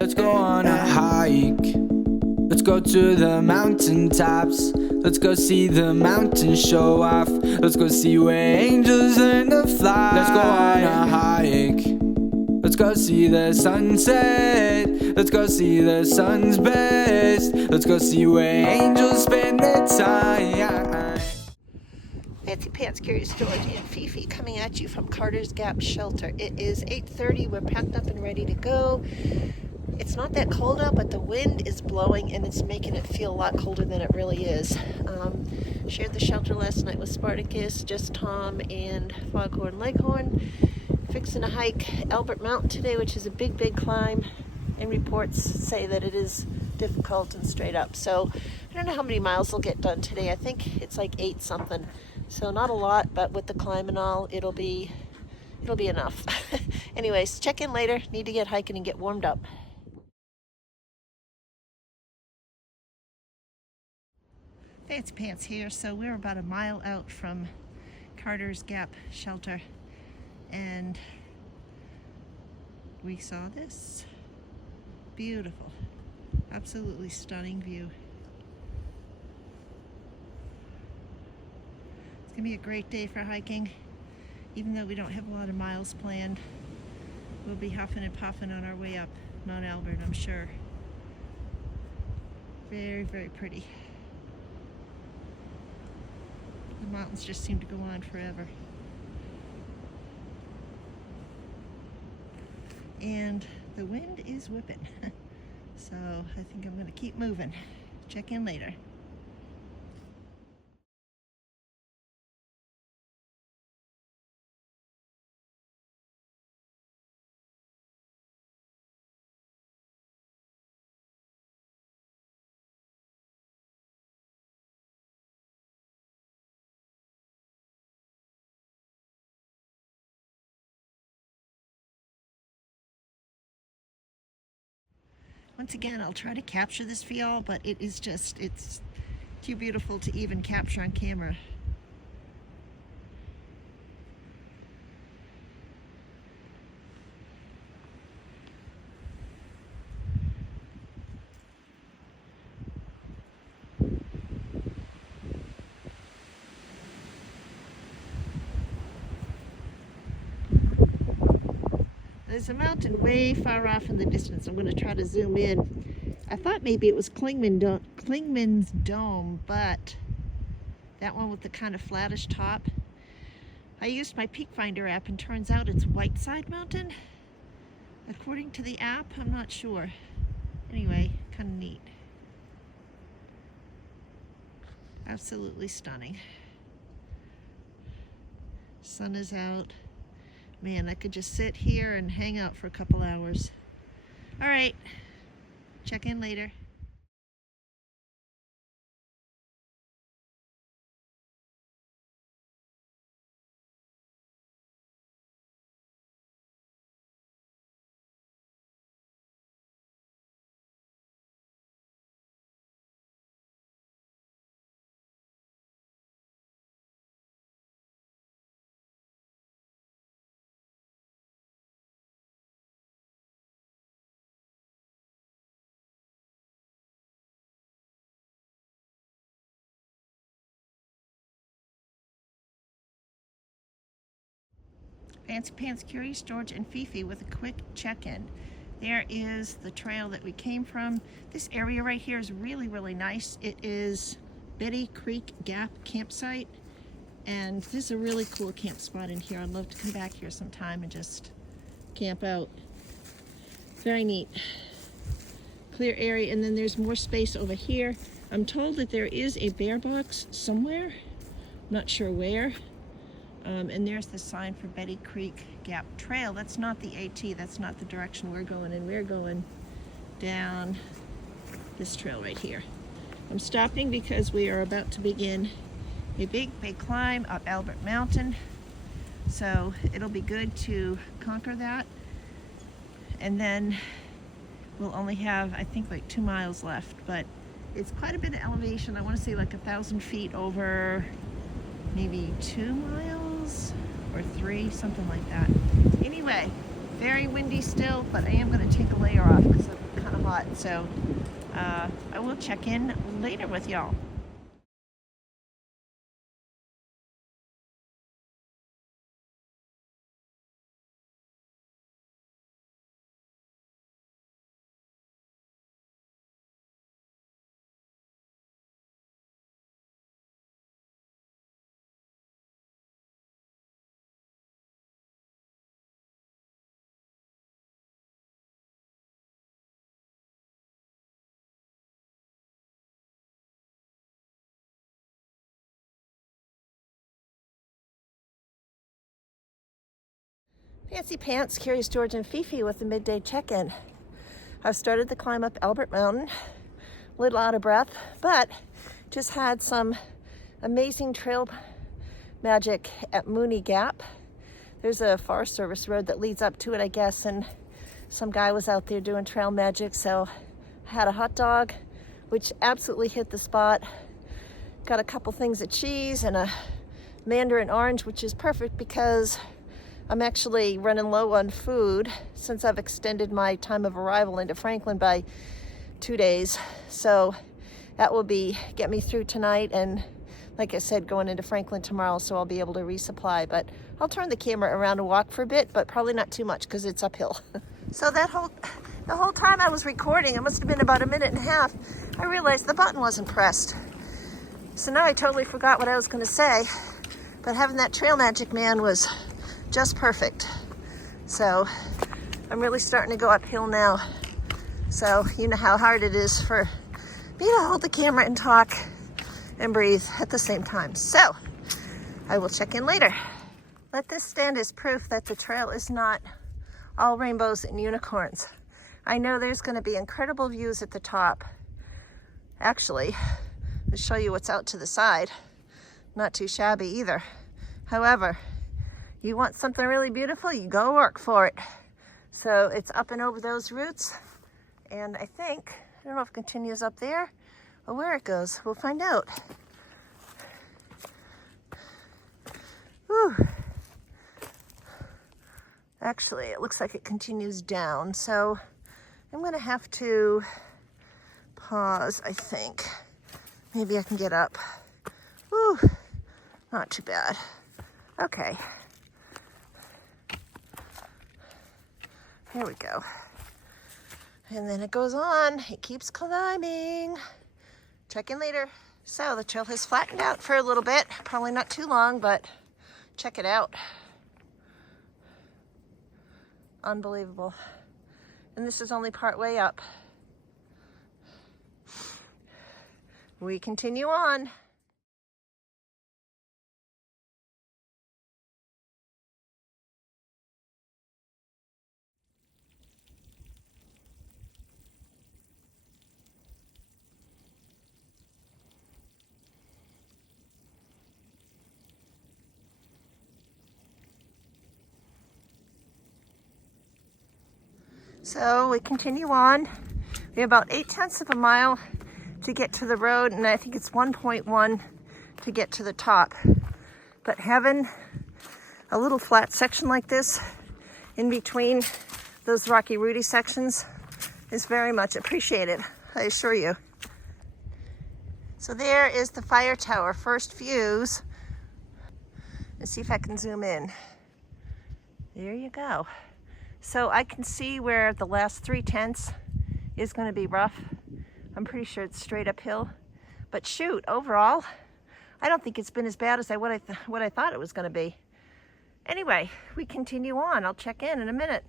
Let's go on a hike. Let's go to the mountaintops. Let's go see the mountains show off. Let's go see where angels learn to fly. Let's go on a hike. Let's go see the sunset. Let's go see the sun's best. Let's go see where angels spend their time. Fancy Pants, Curious George and FiFi coming at you from Carter's Gap Shelter. It is 8:30. We're packed up and ready to go. It's not that cold out, but the wind is blowing and it's making it feel a lot colder than it really is. Shared the shelter last night with Spartacus, just Tom and Foghorn Leghorn. Fixing a hike Albert Mountain today, which is a big climb, and reports say that it is difficult and straight up. So I don't know how many miles we'll get done today. I think it's like 8 something. So not a lot, but with the climb and all, it'll be enough. Anyways, check in later. Need to get hiking and get warmed up. Fancy Pants here. So we're about a mile out from Carter's Gap Shelter, and we saw this beautiful, absolutely stunning view. It's gonna be a great day for hiking. Even though we don't have a lot of miles planned, we'll be huffing and puffing on our way up Mount Albert, I'm sure. Very pretty. The mountains just seem to go on forever. And the wind is whipping. So I think I'm gonna keep moving. Check in later. Once again, I'll try to capture this for y'all, but it is just, it's too beautiful to even capture on camera. There's a mountain way far off in the distance. I'm going to try to zoom in. I thought maybe it was Clingman's Dome, but that one with the kind of flattish top. I used my Peak Finder app and turns out it's Whiteside Mountain. According to the app, I'm not sure. Anyway, kind of neat. Absolutely stunning. Sun is out. Man, I could just sit here and hang out for a couple hours. All right, check in later. Fancy Pants, Curious George and FiFi with a quick check-in. There is the trail that we came from. This area right here is really nice. It is Betty Creek Gap campsite, and this is a really cool camp spot in here. I'd love to come back here sometime and just camp out. Very neat. Clear area, and then there's more space over here. I'm told that there is a bear box somewhere. Not sure where. And there's the sign for Betty Creek Gap Trail. That's not the AT, that's not the direction we're going in. We're going down this trail right here. I'm stopping because we are about to begin a big climb up Albert Mountain. So it'll be good to conquer that. And then we'll only have, I think, like 2 miles left, but it's quite a bit of elevation. I want to say like 1,000 feet over maybe 2 miles or 3, something like that. Anyway, very windy still, but I am going to take a layer off. So I will check in later with y'all. Fancy Pants, Curious George and FiFi with the midday check-in. I've started the climb up Albert Mountain, a little out of breath, but just had some amazing trail magic at Mooney Gap. There's a Forest Service road that leads up to it, I guess, and some guy was out there doing trail magic, so I had a hot dog, which absolutely hit the spot. Got a couple things of cheese and a mandarin orange, which is perfect because I'm actually running low on food since I've extended my time of arrival into Franklin by 2 days. So that will get me through tonight, and like I said, going into Franklin tomorrow, so I'll be able to resupply. But I'll turn the camera around and walk for a bit, but probably not too much because it's uphill. So the whole time I was recording, it must have been about 1.5 minutes, I realized the button wasn't pressed. So now I totally forgot what I was going to say, but having that trail magic man was just perfect. So I'm really starting to go uphill now. So you know how hard it is for me to hold the camera and talk and breathe at the same time. So I will check in later. Let this stand as proof that the trail is not all rainbows and unicorns. I know there's going to be incredible views at the top. Actually, I'll show you what's out to the side. Not too shabby either. However, you want something really beautiful, you go work for it. So it's up and over those roots, and I don't know if it continues up there or where it goes. We'll find out. Whew. Actually, it looks like it continues down, so I'm gonna have to pause, I think. Maybe I can get up. Whew. Not too bad. Okay. Here we go. And then it goes on. It keeps climbing. Check in later. So the trail has flattened out for a little bit. Probably not too long, but check it out. Unbelievable. And this is only part way up. We continue on. So we continue on. We have about 0.8 of a mile to get to the road, and I think it's 1.1 to get to the top. But having a little flat section like this in between those rocky rooty sections is very much appreciated, I assure you. So there is the fire tower, first views. Let's see if I can zoom in. There you go. So I can see where the last 3 tents is going to be rough. I'm pretty sure it's straight uphill. But shoot, overall, I don't think it's been as bad as what I thought it was going to be. Anyway, we continue on. I'll check in a minute.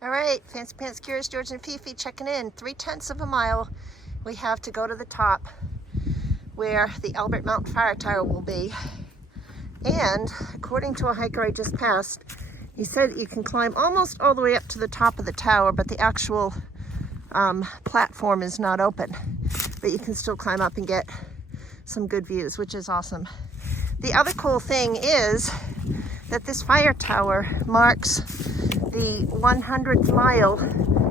All right, Fancy Pants, Curious George and FiFi checking in. 0.3 of a mile. We have to go to the top where the Albert Mountain Fire Tower will be. And according to a hiker I just passed, he said you can climb almost all the way up to the top of the tower, but the actual platform is not open. But you can still climb up and get some good views, which is awesome. The other cool thing is that this fire tower marks the 100th mile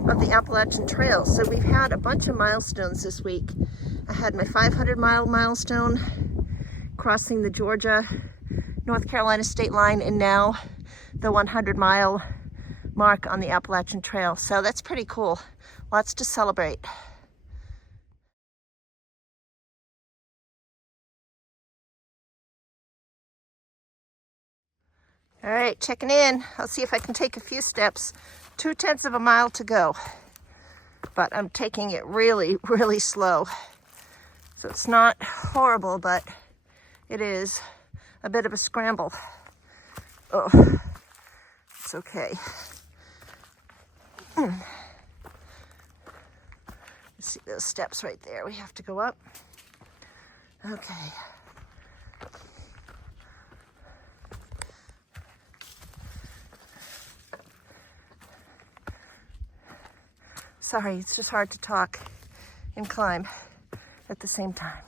of the Appalachian Trail. So we've had a bunch of milestones this week. I had my 500 mile milestone, crossing the Georgia-North Carolina state line, and now the 100-mile mark on the Appalachian Trail. So that's pretty cool. Lots to celebrate. All right, checking in. I'll see if I can take a few steps. 2/10 of a mile to go, but I'm taking it really, really slow. So it's not horrible, but it is a bit of a scramble. Oh, it's okay. See those steps right there. We have to go up. Okay. Sorry, it's just hard to talk and climb at the same time.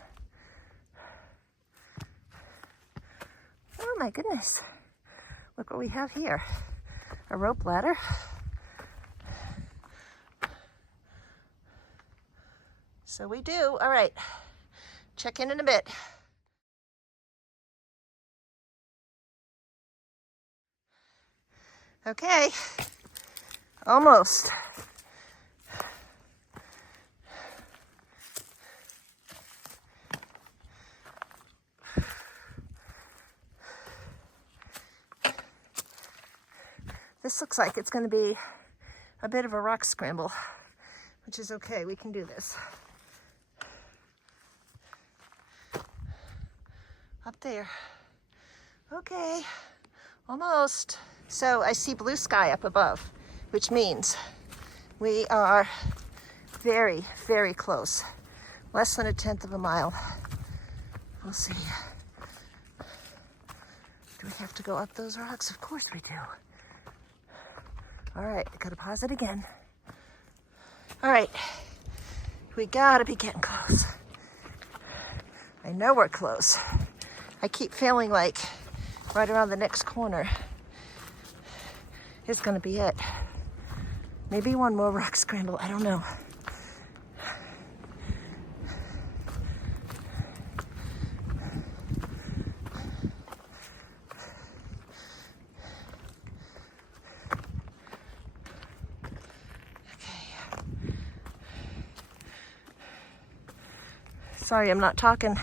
Oh my goodness. Look what we have here. A rope ladder. So we do. All right. Check in a bit. Okay. Almost. This looks like it's going to be a bit of a rock scramble, which is okay. We can do this. Up there. Okay, almost. So I see blue sky up above, which means we are very, very close. Less than 1/10 of a mile. We'll see. Do we have to go up those rocks? Of course we do. All right, I gotta pause it again. All right, we gotta be getting close. I know we're close. I keep feeling like right around the next corner is gonna be it. Maybe one more rock scramble, I don't know. Sorry, I'm not talking.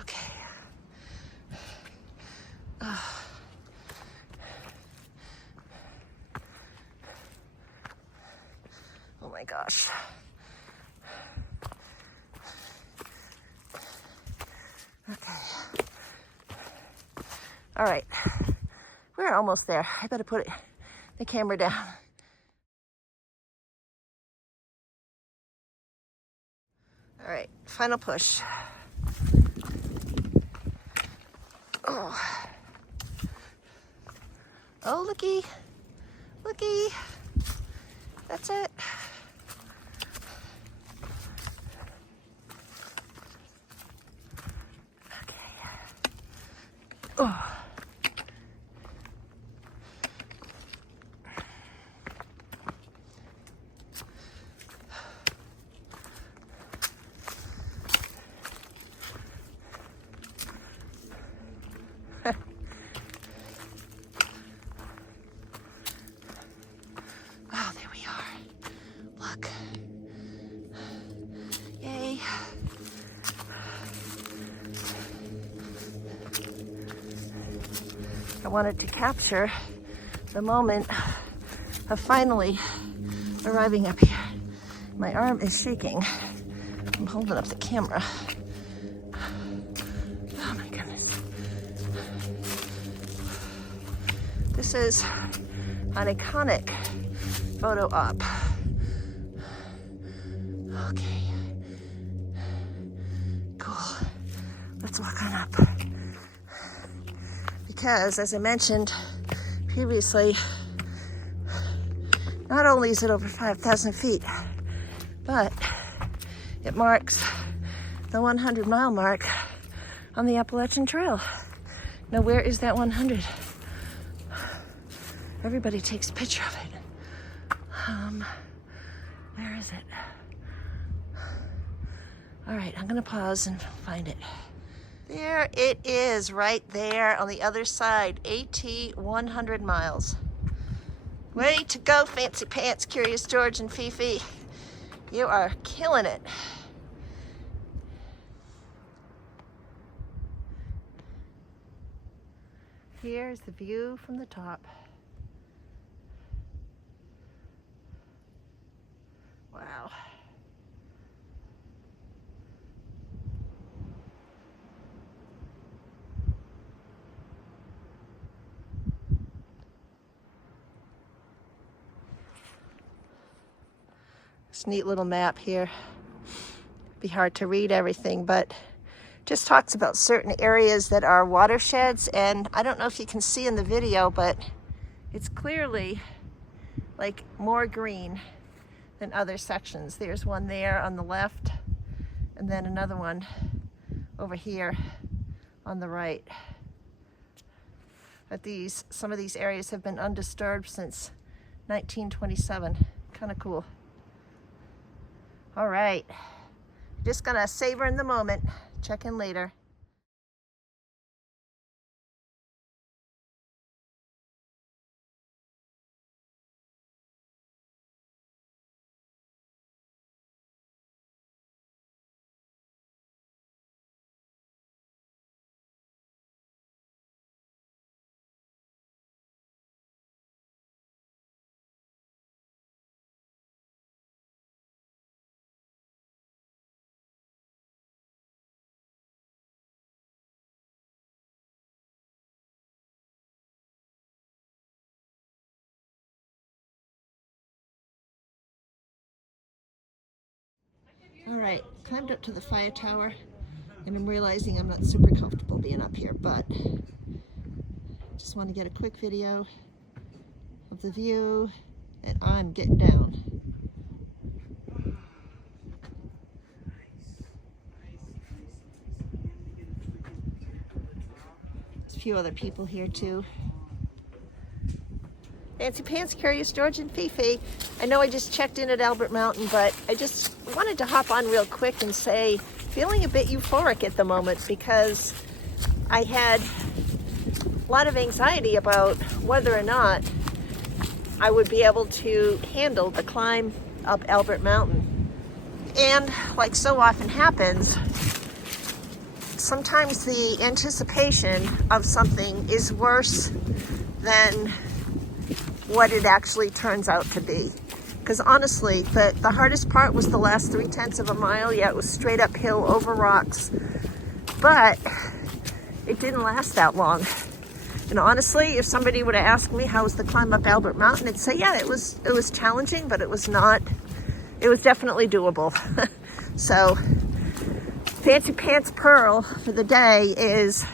Okay. Oh my gosh. Okay. All right. We're almost there. I better put the camera down. All right, final push. Oh, oh, looky, looky. That's it. Okay. Oh. Oh, there we are. Look. Yay. I wanted to capture the moment of finally arriving up here. My arm is shaking. I'm holding up the camera. Oh my goodness. This is an iconic photo op. Okay. Cool. Let's walk on up. Because, as I mentioned previously, not only is it over 5,000 feet, but it marks the 100-mile mark on the Appalachian Trail. Now, where is that 100? Everybody takes a picture of it. Where is it? All right, I'm gonna pause and find it. There it is, right there on the other side, AT 100 miles. Way to go, Fancy Pants, Curious George and FiFi. You are killing it. Here's the view from the top. Wow. This neat little map here. Be hard to read everything, but just talks about certain areas that are watersheds, and I don't know if you can see in the video, but it's clearly like more green than other sections. There's one there on the left, and then another one over here on the right. But some of these areas have been undisturbed since 1927. Kind of cool. All right, just gonna savor in the moment. Check in later. All right, climbed up to the fire tower, and I'm realizing I'm not super comfortable being up here, but just want to get a quick video of the view, and I'm getting down. There's a few other people here too. Fancy Pants, Curious George and FiFi. I know I just checked in at Albert Mountain, but I just wanted to hop on real quick and say, feeling a bit euphoric at the moment because I had a lot of anxiety about whether or not I would be able to handle the climb up Albert Mountain. And like so often happens, sometimes the anticipation of something is worse than what it actually turns out to be. Because honestly, the hardest part was the last 3/10 of a mile. Yeah, it was straight uphill over rocks, but it didn't last that long. And honestly, if somebody would have asked me how was the climb up Albert Mountain, I'd say, yeah, it was challenging, but it was definitely doable. So, Fancy Pants Pearl for the day is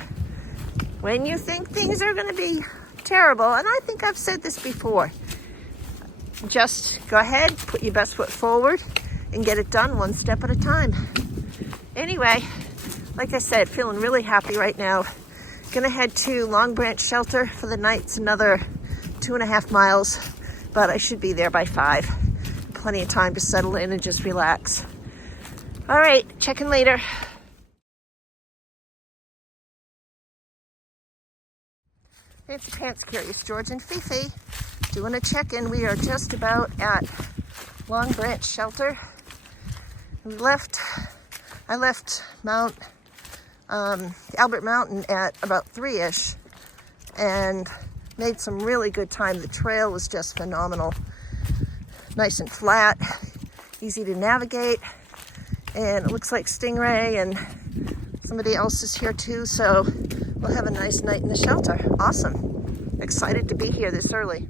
when you think things are gonna be terrible, and I think I've said this before, just go ahead, put your best foot forward, and get it done one step at a time. Anyway, like I said, feeling really happy right now. Gonna head to Long Branch Shelter for the night. It's another 2.5 miles, but I should be there by 5. Plenty of time to settle in and just relax. All right, check in later. Fancy Pants, Curious George and FiFi doing a check-in. We are just about at Long Branch Shelter. I left Albert Mountain at about 3-ish and made some really good time. The trail was just phenomenal. Nice and flat, easy to navigate, and it looks like Stingray and somebody else is here too, so we'll have a nice night in the shelter. Awesome. Excited to be here this early.